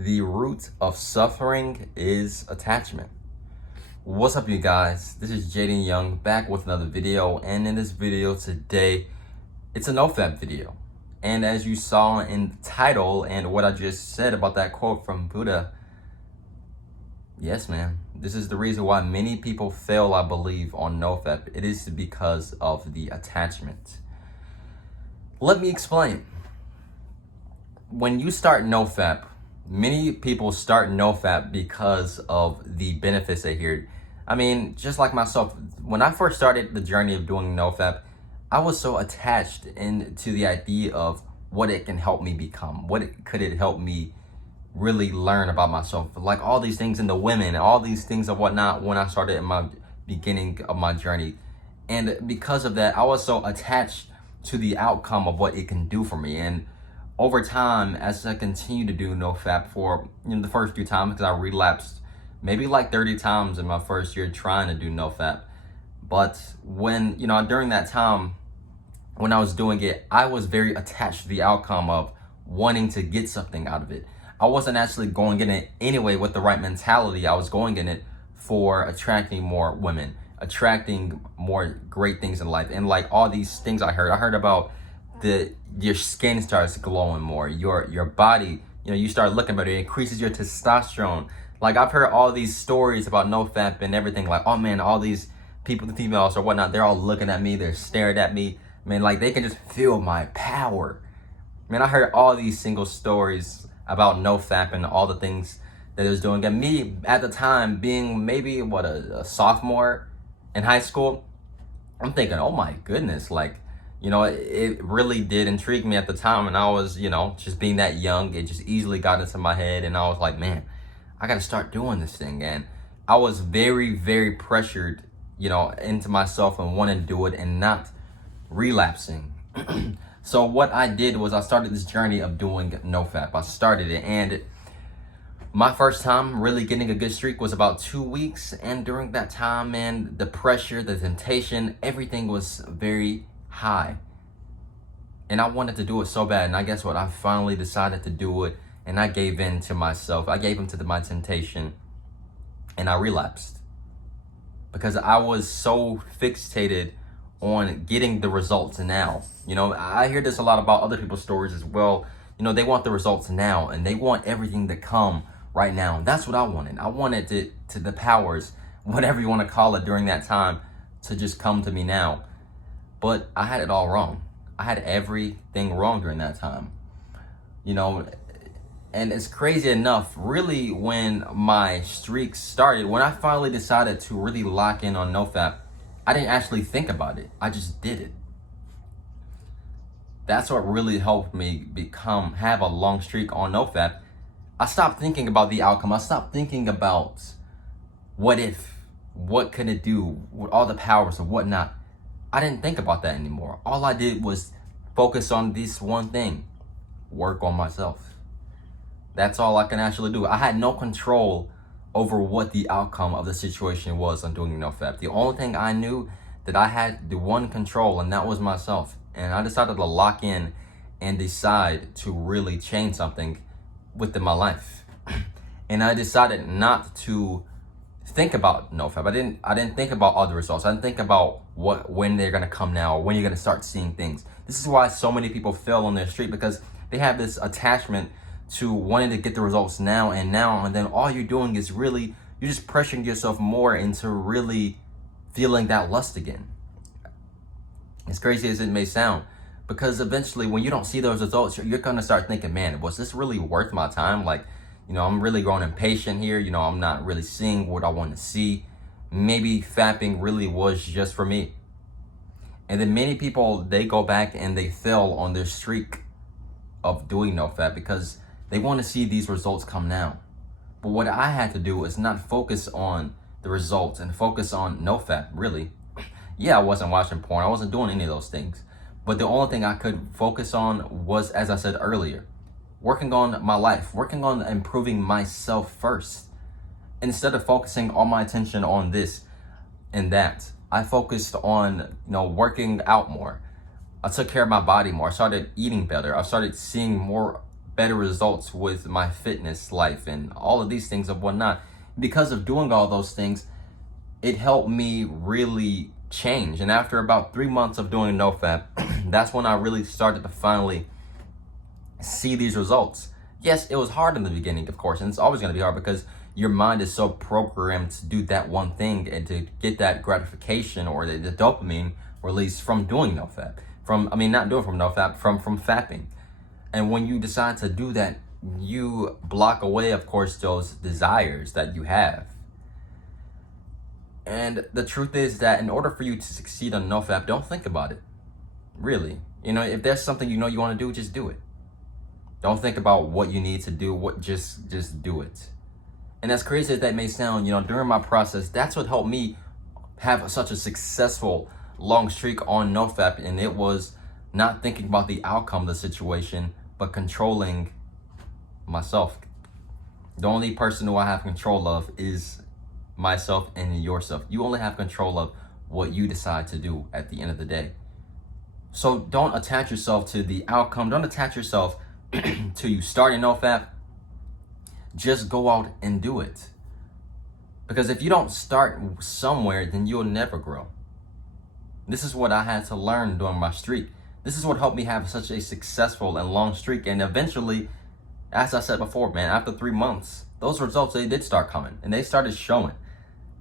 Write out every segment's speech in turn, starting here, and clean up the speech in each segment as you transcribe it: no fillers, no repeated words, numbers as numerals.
The root of suffering is attachment. What's up, you guys? This is Jayden Young back with another video, and in this video today, it's a NoFap video. And as you saw in the title and what I just said about that quote from Buddha, yes, man, this is the reason why many people fail, I believe, on NoFap. It is because of the attachment. Let me explain. When you start NoFap, many people start NoFap because of the benefits they hear. I mean, just like myself, when I first started the journey of doing NoFap, I was so attached into the idea of what it can help me become. Could it help me really learn about myself? Like all these things in the women, all these things and whatnot when I started in my beginning of my journey. And because of that, I was so attached to the outcome of what it can do for me. And over time, as I continue to do NoFap for the first few times, because I relapsed maybe like 30 times in my first year trying to do NoFap. But when, during that time, when I was doing it, I was very attached to the outcome of wanting to get something out of it. I wasn't actually going in it anyway with the right mentality. I was going in it for attracting more women, attracting more great things in life. And like all these things I heard about your skin starts glowing more, your body, you start looking better, it increases your testosterone. Like I've heard all these stories about NoFap and everything, like, oh man, all these people, the females or whatnot, they're all looking at me, they're staring at me, man, like they can just feel my power. Man, I heard all these single stories about NoFap and all the things that it was doing. And me at the time being maybe a sophomore in high school, I'm thinking, oh my goodness, like, it really did intrigue me at the time. And I was, just being that young, it just easily got into my head. And I was like, man, I got to start doing this thing. And I was very, very pressured, into myself and wanting to do it and not relapsing. So what I did was I started this journey of doing NoFap. I started it, and my first time really getting a good streak was about 2 weeks. And during that time, man, the pressure, the temptation, everything was very high. And I wanted to do it so bad. And I guess what? I finally decided to do it, and I gave in to myself. I gave in to my temptation, and I relapsed. Because I was so fixated on getting the results now. I hear this a lot about other people's stories as well. They want the results now, and they want everything to come right now. And that's what I wanted. I wanted it to the powers, whatever you want to call it, during that time, to just come to me now. But I had it all wrong. I had everything wrong during that time. And it's crazy enough, really, when my streak started, when I finally decided to really lock in on NoFap, I didn't actually think about it. I just did it. That's what really helped me have a long streak on NoFap. I stopped thinking about the outcome. I stopped thinking about what could it do, with all the powers and whatnot. I didn't think about that anymore. All I did was focus on this one thing: work on myself. That's all I can actually do. I had no control over what the outcome of the situation was on doing NoFap. The only thing I knew that I had the one control, and that was myself. And I decided to lock in and decide to really change something within my life. And I decided not to think about NoFap. I didn't think about all the results. I didn't think about when they're gonna come now, or when you're gonna start seeing things. This is why so many people fail on their street, because they have this attachment to wanting to get the results now, and then all you're doing is you're just pressuring yourself more into really feeling that lust again. As crazy as it may sound, because eventually when you don't see those results, you're gonna start thinking, man, was this really worth my time? Like, I'm really growing impatient here. I'm not really seeing what I want to see. Maybe fapping really was just for me. And then many people, they go back and they fail on their streak of doing NoFap because they want to see these results come now. But what I had to do is not focus on the results and focus on NoFap, really. Yeah, I wasn't watching porn. I wasn't doing any of those things. But the only thing I could focus on was, as I said earlier, working on my life, working on improving myself first. Instead of focusing all my attention on this and that, I focused on, working out more. I took care of my body more. I started eating better. I started seeing better results with my fitness life and all of these things and whatnot. Because of doing all those things, it helped me really change. And after about 3 months of doing NoFap, that's when I really started to finally see these results. Yes, it was hard in the beginning, of course, and it's always going to be hard because your mind is so programmed to do that one thing and to get that gratification or the dopamine release from doing NoFap. From fapping. And when you decide to do that, you block away, of course, those desires that you have. And the truth is that in order for you to succeed on NoFap, don't think about it. Really. If there's something you want to do, just do it. Don't think about what you need to do. Just do it. And as crazy as that may sound, during my process, that's what helped me have such a successful long streak on NoFap. And it was not thinking about the outcome of the situation, but controlling myself. The only person who I have control of is myself and yourself. You only have control of what you decide to do at the end of the day. So don't attach yourself to the outcome. Don't attach yourself to you starting NoFap. Just go out and do it. Because if you don't start somewhere, then you'll never grow. This is what I had to learn during my streak. This is what helped me have such a successful and long streak. And eventually, as I said before, man, after 3 months, those results, they did start coming and they started showing.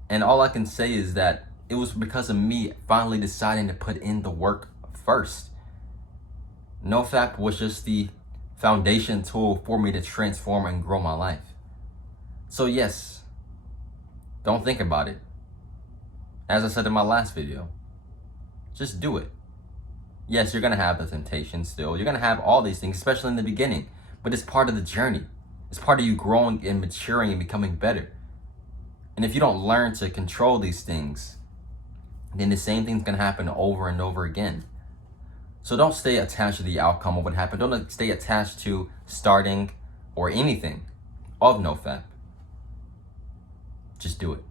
And all I can say is that it was because of me finally deciding to put in the work first. NoFap was just the foundation tool for me to transform and grow my life. So yes, don't think about it. As I said in my last video, just do it. Yes, you're going to have the temptation still. You're going to have all these things, especially in the beginning. But it's part of the journey. It's part of you growing and maturing and becoming better. And if you don't learn to control these things, then the same thing's going to happen over and over again. So don't stay attached to the outcome of what happened. Don't stay attached to starting or anything of NoFap. Just do it.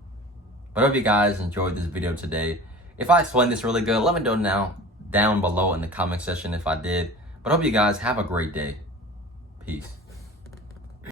But I hope you guys enjoyed this video today. If I explained this really good, let me know down below in the comment section if I did. But I hope you guys have a great day. Peace.